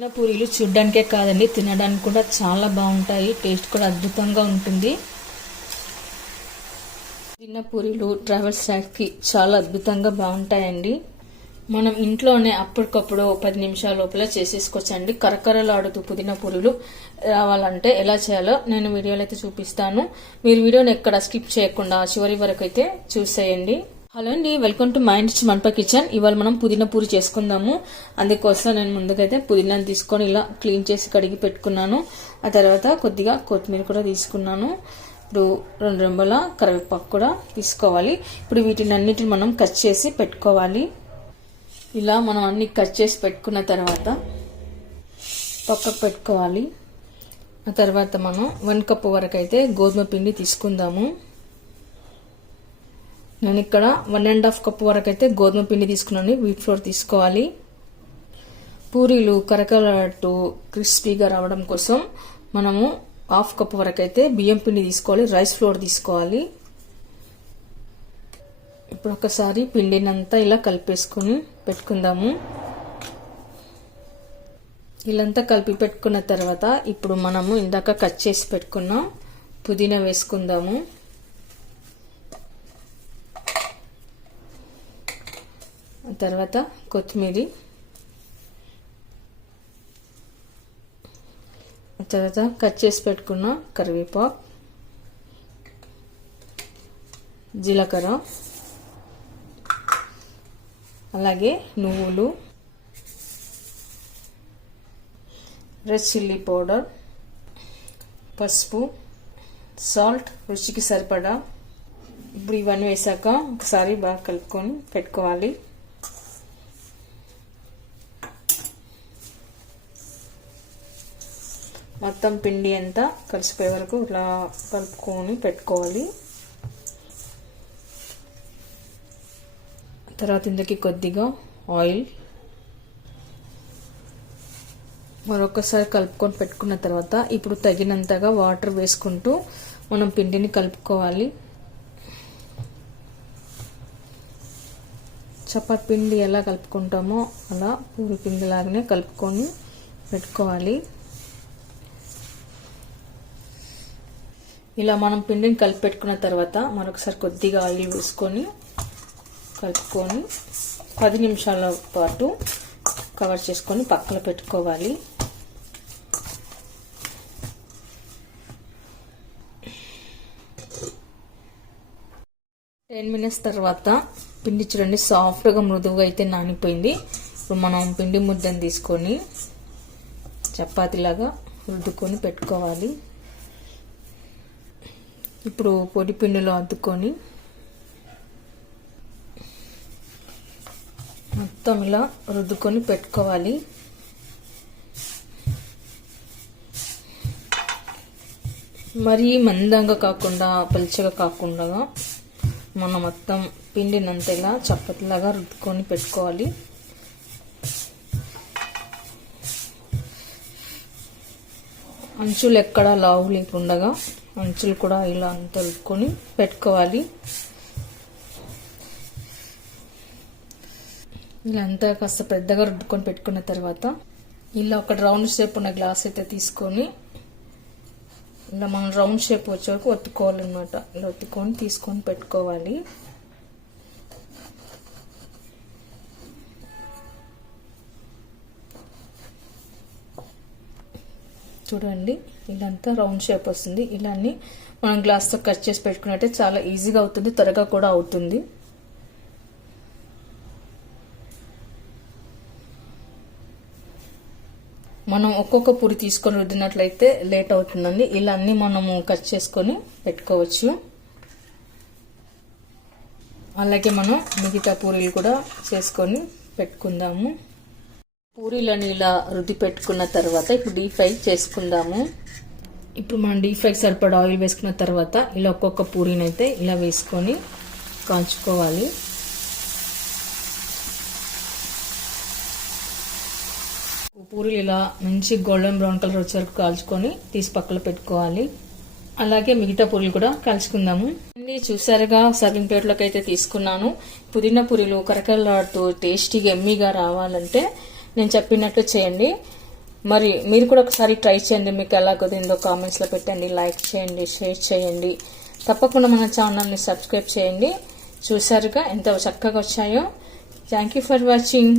చిన్న పూరీలు చూడ్డానికే కాదండి, తినడానికి కూడా చాలా బాగుంటాయి. టేస్ట్ కూడా అద్భుతంగా ఉంటుంది. చిన్న పూరీలు ట్రావెల్ స్నాక్స్కి చాలా అద్భుతంగా బాగుంటాయండి. మనం ఇంట్లోనే అప్పటికప్పుడు 10 నిమిషాల లోపల చేసేసుకోవచ్చండి. కరకరలాడుతూ పుదీనా పూరీలు రావాలంటే ఎలా చేయాలో నేను వీడియోలో అయితే చూపిస్తాను. మీరు వీడియోని ఎక్కడ స్కిప్ చేయకుండా చివరి వరకు అయితే చూసేయండి. హలో అండి, వెల్కమ్ టు మై ఇంటి మంప కిచెన్. ఇవాళ మనం పుదీనా పూరి చేసుకుందాము. అందుకోసం నేను ముందుకైతే పుదీనాను తీసుకొని ఇలా క్లీన్ చేసి కడిగి పెట్టుకున్నాను. ఆ తర్వాత కొద్దిగా కొత్తిమీర కూడా తీసుకున్నాను. ఇప్పుడు 2 రెమ్మల కరివేపాకు కూడా తీసుకోవాలి. ఇప్పుడు వీటిని అన్నిటిని మనం కట్ చేసి పెట్టుకోవాలి. ఇలా మనం అన్ని కట్ చేసి పెట్టుకున్న తర్వాత పక్కకు పెట్టుకోవాలి. ఆ తర్వాత మనం 1 కప్పు వరకు అయితే గోధుమ పిండి తీసుకుందాము. నేను ఇక్కడ 1.5 కప్పు వరకు అయితే గోధుమ పిండి తీసుకున్నాను. వీట్ ఫ్లోర్ తీసుకోవాలి. పూరీలు కరకరలాడుతూ క్రిస్పీగా రావడం కోసం మనము 1/2 కప్పు వరకు అయితే బియ్యం పిండి తీసుకోవాలి. రైస్ ఫ్లోర్ తీసుకోవాలి. ఇప్పుడు ఒకసారి పిండినంతా ఇలా కలిపేసుకుని పెట్టుకుందాము. ఇలాంతా కలిపి పెట్టుకున్న తర్వాత ఇప్పుడు మనము ఇందాక కట్ చేసి పెట్టుకున్న పుదీనా వేసుకుందాము. తర్వాత కొత్తిమీర, తర్వాత కట్ చేసి పెట్టుకున్న కరివేపాకు, జీలకర్ర, అలాగే నువ్వులు, రెడ్ చిల్లీ పౌడర్, పసుపు, సాల్ట్ రుచికి సరిపడా. ఇప్పుడు ఇవన్నీ వేసాక ఒకసారి బాగా కలుపుకొని పెట్టుకోవాలి. మొత్తం పిండి అంతా కలిసిపోయే వరకు ఇలా కలుపుకొని పెట్టుకోవాలి. తర్వాత ఇందులోకి కొద్దిగా ఆయిల్ మరొకసారి కలుపుకొని పెట్టుకున్న తర్వాత ఇప్పుడు తగినంతగా వాటర్ వేసుకుంటూ మనం పిండిని కలుపుకోవాలి. చపాతీ పిండి ఎలా కలుపుకుంటామో అలా పూరి పిండి లాగానే కలుపుకొని పెట్టుకోవాలి. ఇలా మనం పిండిని కలిపి పెట్టుకున్న తర్వాత మరొకసారి కొద్దిగా ఆయిల్ వేసుకొని కలుపుకొని 10 నిమిషాల పాటు కవర్ చేసుకొని పక్కన పెట్టుకోవాలి. మినిట్స్ తర్వాత పిండి చూడండి సాఫ్ట్గా మృదువుగా అయితే నానిపోయింది. ఇప్పుడు మనం పిండి ముద్దను తీసుకొని చపాతీలాగా రుద్దుకొని పెట్టుకోవాలి. ఇప్పుడు పొడి పిండిలో అద్దుకొని మొత్తం ఇలా రుద్దుకొని పెట్టుకోవాలి. మరీ మందంగా కాకుండా పలుచగా కాకుండా మనం మొత్తం పిండినంతా ఇలా చపాతీలాగా రుద్దుకొని పెట్టుకోవాలి. అంచులు ఎక్కడ లావు లేకుండా అంచులు కూడా ఇలా తలుపుకొని పెట్టుకోవాలి. ఇలా అంతా కాస్త పెద్దగా రుద్దుకొని పెట్టుకున్న తర్వాత ఇలా ఒక రౌండ్ షేప్ ఉన్న గ్లాస్ అయితే తీసుకొని ఇలా మనం రౌండ్ షేప్ వచ్చే వరకు ఒత్తుకోవాలన్నమాట. ఇలా ఒత్తుకొని తీసుకొని పెట్టుకోవాలి. చూడండి ఇదంతా రౌండ్ షేప్ వస్తుంది. ఇలా అన్ని మనం గ్లాస్తో కట్ చేసి పెట్టుకున్నట్టే చాలా ఈజీగా అవుతుంది, త్వరగా కూడా అవుతుంది. మనం ఒక్కొక్క పూరి తీసుకొని రుద్దినట్లయితే లేట్ అవుతుందండి. ఇలా అన్ని మనము కట్ చేసుకొని పెట్టుకోవచ్చు. అలాగే మనం మిగతా పూరీలు కూడా చేసుకొని పెట్టుకుందాము. పూరీలను ఇలా రుద్ది పెట్టుకున్న తర్వాత ఇప్పుడు డీప్ ఫ్రై చేసుకుందాము. ఇప్పుడు మనం డీప్ ఫ్రైకి సరిపడా ఆయిల్ వేసుకున్న తర్వాత ఇలా ఒక్కొక్క పూరీని అయితే ఇలా వేసుకొని కాల్చుకోవాలి. పూరీలు ఇలా మంచి గోల్డెన్ బ్రౌన్ కలర్ వచ్చే వరకు కాల్చుకొని తీసి పక్కన పెట్టుకోవాలి. అలాగే మిగతా పూరీలు కూడా కాల్చుకుందాము. చూసారుగా సర్వింగ్ ప్లేట్లోకి అయితే తీసుకున్నాను. పుదీనా పూరీలు కరకరలాడుతూ టేస్టీగా ఎమ్మీగా రావాలంటే నేను చెప్పినట్టు చేయండి. మరి మీరు కూడా ఒకసారి ట్రై చేయండి. మీకు ఎలా కుదిరిందో కామెంట్స్లో పెట్టండి, లైక్ చేయండి, షేర్ చేయండి. తప్పకుండా మన ఛానల్ని సబ్స్క్రైబ్ చేయండి. చూసారుగా ఎంత చక్కగా వచ్చాయో. Thank you for watching.